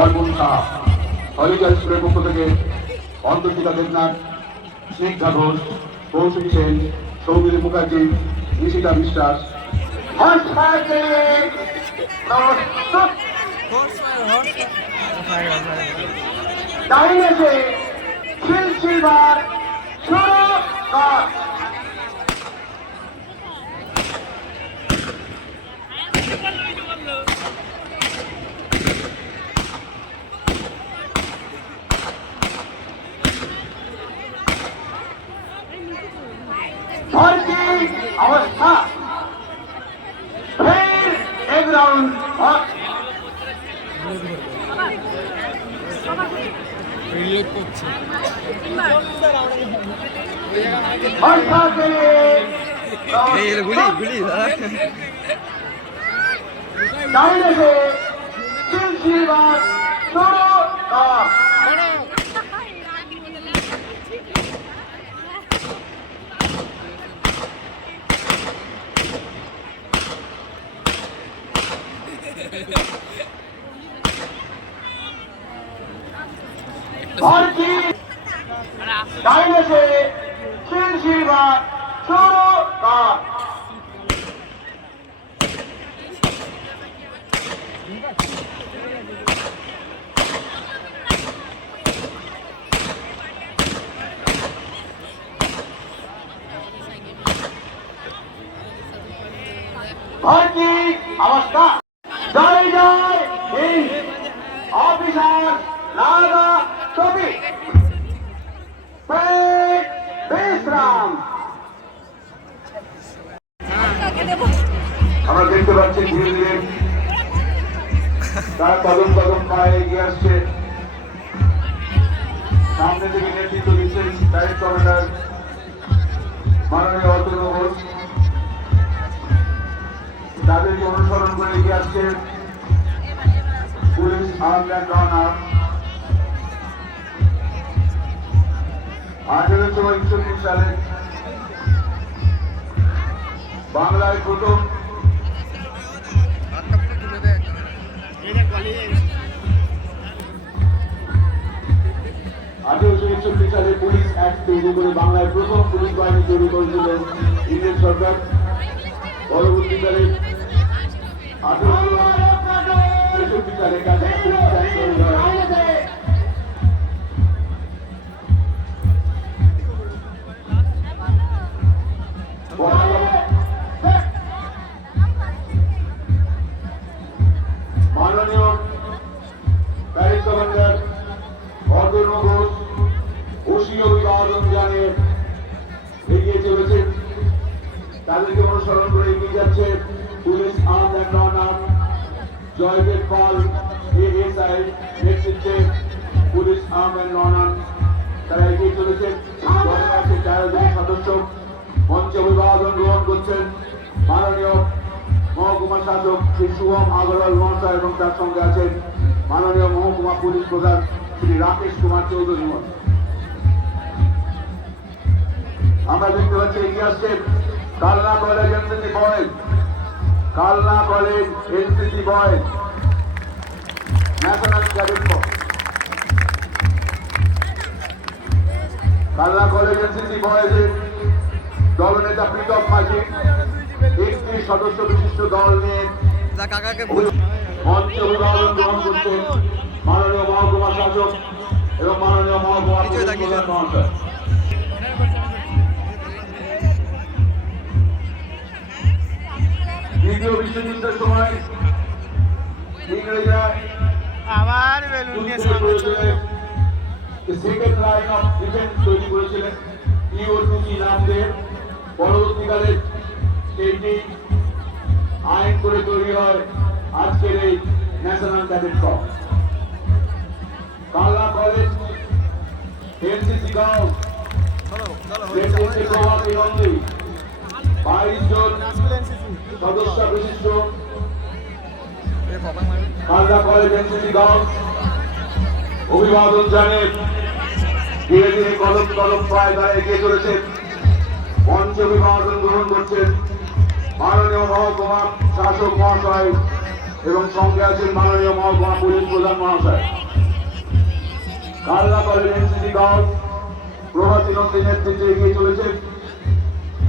অর্পণ সাহা, হলিকা স্কুলের পক্ষ থেকে অন্তর্জিতা দেবনাথ, স্নিগ্ধা ঘোষ, কৌশিক সেন, সৌমিল মুখার্জি, নিশিতা বিশ্বাস। अवस्था फिर एक राउंड और गुली गुली दाहिने से सिलसिलेवार शुरू और दाहिने से सिलसिलेवार शुरू और भर्ती अवस्था जय जय हिंद ऑफिसर लागा छवि বিশ্রাম। আমরা দেখতে পাচ্ছি ধীরে ধীরে তার কদম কদম পায়ে এগিয়ে আসছে। সামনে থেকে নেতৃত্ব দিচ্ছেন ডাইরেক্ট কমান্ডার মাননীয় অতুল ঘোষ। তাদেরকে অনুসরণ করে এগিয়ে আসছে police armed and non armed. 1861 সালে বাংলায় প্রথম সালে পুলিশ অ্যাক্ট তৈরি করে বাংলায় প্রথম পুলিশ বাহিনী তৈরি করেছিল ইংরেজ সরকার। পরবর্তীকালে 1863 সালে কাজে পুলিশ অ্যাক্ট তৈরি হয়। মাননীয় ডাইরেক্ট কমান্ডার অর্পণ ঘোষ ওসি অভিবাদন জানিয়ে এগিয়ে চলেছেন। তাদেরকে অনুসরণ করে এগিয়ে যাচ্ছে police armed and non armed Joydev Pal ASI নেতৃত্বে police armed and non armed. তারা এগিয়ে চলেছেন। দলের আছে 13 জন সদস্য। মঞ্চে অভিবাদন গ্রহণ করছেন মাননীয় মহকুমা শাসক শ্রী শুভম আগরওয়াল মহাশয় এবং তার সঙ্গে আছেন মাননীয় মহকুমা পুলিশ প্রধান শ্রী রাকেশ কুমার চৌধুরী। আমরা দেখতে পাচ্ছি এগিয়ে আসছেন Kalna college NCC boys, Kalna college NCC boys national cadet corps. Kalna college NCC বয়েজের দলনেতা প্রীতম মাঝি 31 সদস্য বিশিষ্ট দল নিয়ে মঞ্চে অভিবাদন গ্রহণ করছেন মাননীয় মহকুমা শাসক এবং মাননীয় মহকুমা প্রধান মহাশয়। দ্বিতীয় বিশ্বযুদ্ধের সময় ইংরেজরা আবার বেলুন নিয়ে সেকেন্ড লাইন অফ ডিফেন্স তৈরি করেছিলেন ইউওটিসি নাম দিয়ে। পরবর্তীকালে এটি আইন করে তৈরি হয় আজকের এই national cadet corps. Kalna college NCC গাঁও 22 জন সদস্য বিশিষ্ট কালনা কলেজ এনসিসি গাঁও অভিবাদন জানেন। ধীরে ধীরে কদম কদম পায়ে তারা এগিয়ে চলেছেন। মঞ্চ অভিবাদন গ্রহণ করছেন মাননীয় মহকুমা শাসক মহাশয় এবং সঙ্গে আছেন মাননীয় মহকুমা পুলিশ প্রধান মহাশয়। Kalna college NCC girls Prabhati নন্দীর নেতৃত্বে এগিয়ে চলেছে।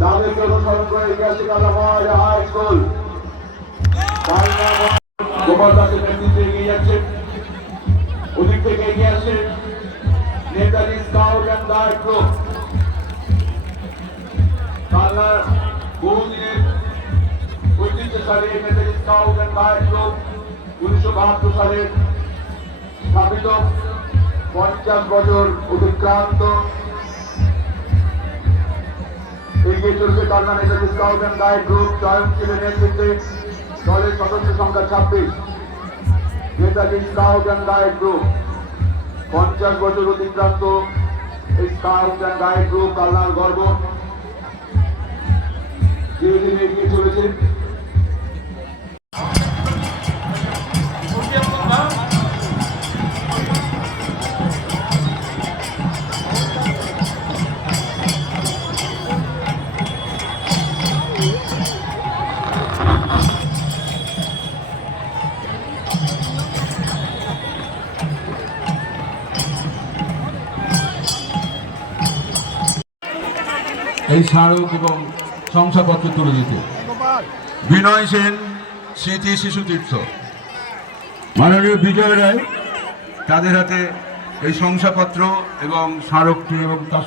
তাদেরকে অনুসরণ করে এগিয়ে আসছে কালনা মহারাজা হাই স্কুল। কালনা গোপাল দাসের নেতৃত্বে এগিয়ে যাচ্ছে। ওদিক থেকে এগিয়ে আসছে Netaji scout and guide group. কালনার বহুদিনের ঐতিহ্যশালী Netaji scout and guide group 1972 সালে স্থাপিত, 50 বছর অতিক্রান্ত। এগিয়ে চলছে Kalna Netaji scout and guide group চয়নশীলের নেতৃত্বে। দলের সদস্য সংখ্যা 26। Netaji scout and guide group 50 বছর অতিক্রান্ত। এই স্কাউট অ্যান্ড গাইড গ্রুপ কালনার গর্ব। ধীরে ধীরে এগিয়ে চলেছে। এই স্মারক এবং শংসাপত্র তুলে দিতে বিনয় সেন স্মৃতি শিশু তীর্থ, মাননীয় বিজয় রায়, তাদের হাতে এই শংসাপত্র এবং স্মারকটি এবং তার